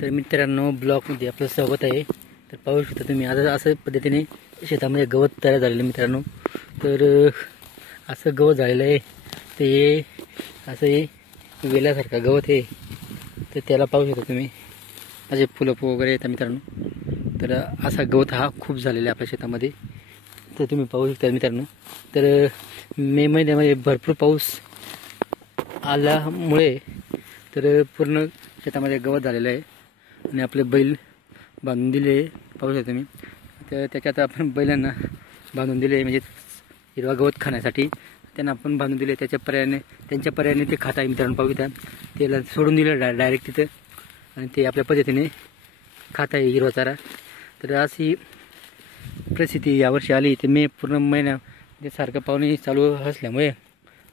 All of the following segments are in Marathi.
तर मित्रांनो ब्लॉगमध्ये आपलं स्वागत आहे। तर पाहू शकता तुम्ही आता असं पद्धतीने शेतामध्ये गवत तयार झालेलं मित्रांनो। तर असं गवत झालेलं आहे, ते असं हे वेल्यासारखं गवत आहे। तर त्याला पाहू शकता तुम्ही असे फुलं वगैरे येतात मित्रांनो। तर असा गवत हा खूप झालेला आहे आपल्या शेतामध्ये। तर तुम्ही पाहू शकता मित्रांनो। तर मे महिन्यामध्ये भरपूर पाऊस आल्यामुळे तर पूर्ण शेतामध्ये गवत झालेलं आहे आणि आपले बैल बांधून दिले पाहू शकता तुम्ही। तर त्याच्यात आपण बैलांना बांधून दिले म्हणजे हिरवा गवत खाण्यासाठी त्यांना आपण बांधून दिले। त्यांच्या पर्यायाने ते खात आहे मित्रांनो। पाहू शकता त्याला सोडून दिलं डायरेक्ट तिथं आणि ते आपल्या पद्धतीने खात आहे हिरवा चारा। तर अशी परिस्थिती यावर्षी आली। ते मे पूर्ण महिना सारखं पाणी चालू असल्यामुळे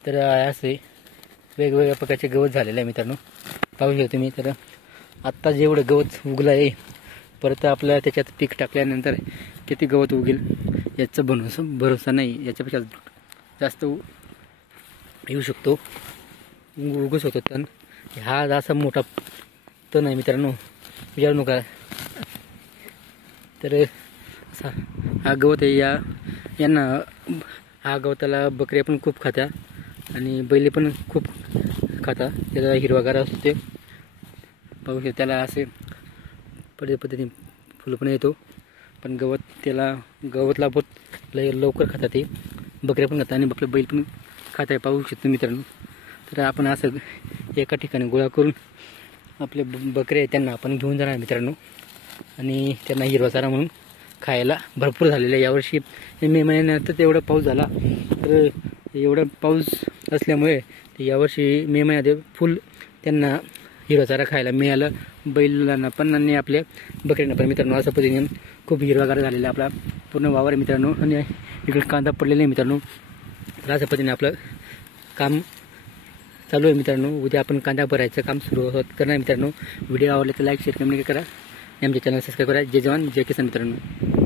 तर असे वेगवेगळ्या प्रकारचे गवत झालेले आहे मित्रांनो। पाहू शकता तुम्ही। तर आत्ता जेवढं गवत उगलं आहे परत आपल्याला त्याच्यात पीक टाकल्यानंतर किती गवत उगेल याचा भरोसा नाही। याच्यापेक्षा जास्त येऊ शकतो, उगू शकतो तण। हा असा मोठा तण आहे मित्रांनो, विचारू नका। तर असा हा गवत आहे। यांना हा गवताला बकऱ्या पण खूप खाता आणि बैले पण खूप खाता। त्याला हिरवागार असतो ते पाहू शकता। त्याला असे पद्धतीने फुलं पण येतो, पण गवतला बहुत लवकर खातात ते। बकऱ्या पण खातात आणि आपले बैल पण खात आहे पाहू शकतो मित्रांनो। तर आपण असं एका ठिकाणी गोळा करून आपले बकरे त्यांना आपण घेऊन जाणार मित्रांनो आणि त्यांना हिरवा चारा म्हणून खायला भरपूर झालेलं आहे यावर्षी। मे महिन्यात एवढा पाऊस झाला, तर एवढा पाऊस असल्यामुळे यावर्षी मे महिन्यात फुल त्यांना हिरवा चारा खायला मिळालं, बैलांना पण आणि आपल्या बकऱ्यांना पण मित्रांनो। अशा पद्धतीने खूप हिरवागार झालेला आपला पूर्ण वावर आहे मित्रांनो आणि इकडे कांदा पडलेला आहे मित्रांनो। तर अशा पद्धतीने आपलं काम चालू आहे मित्रांनो। उद्या आपण कांदा भरायचं काम सुरू करणार मित्रांनो। व्हिडिओ आवडला तर लाईक शेअर कमेंट करा आणि आमच्या चॅनल सबस्क्राईब करा। जय जवान जय किसान मित्रांनो।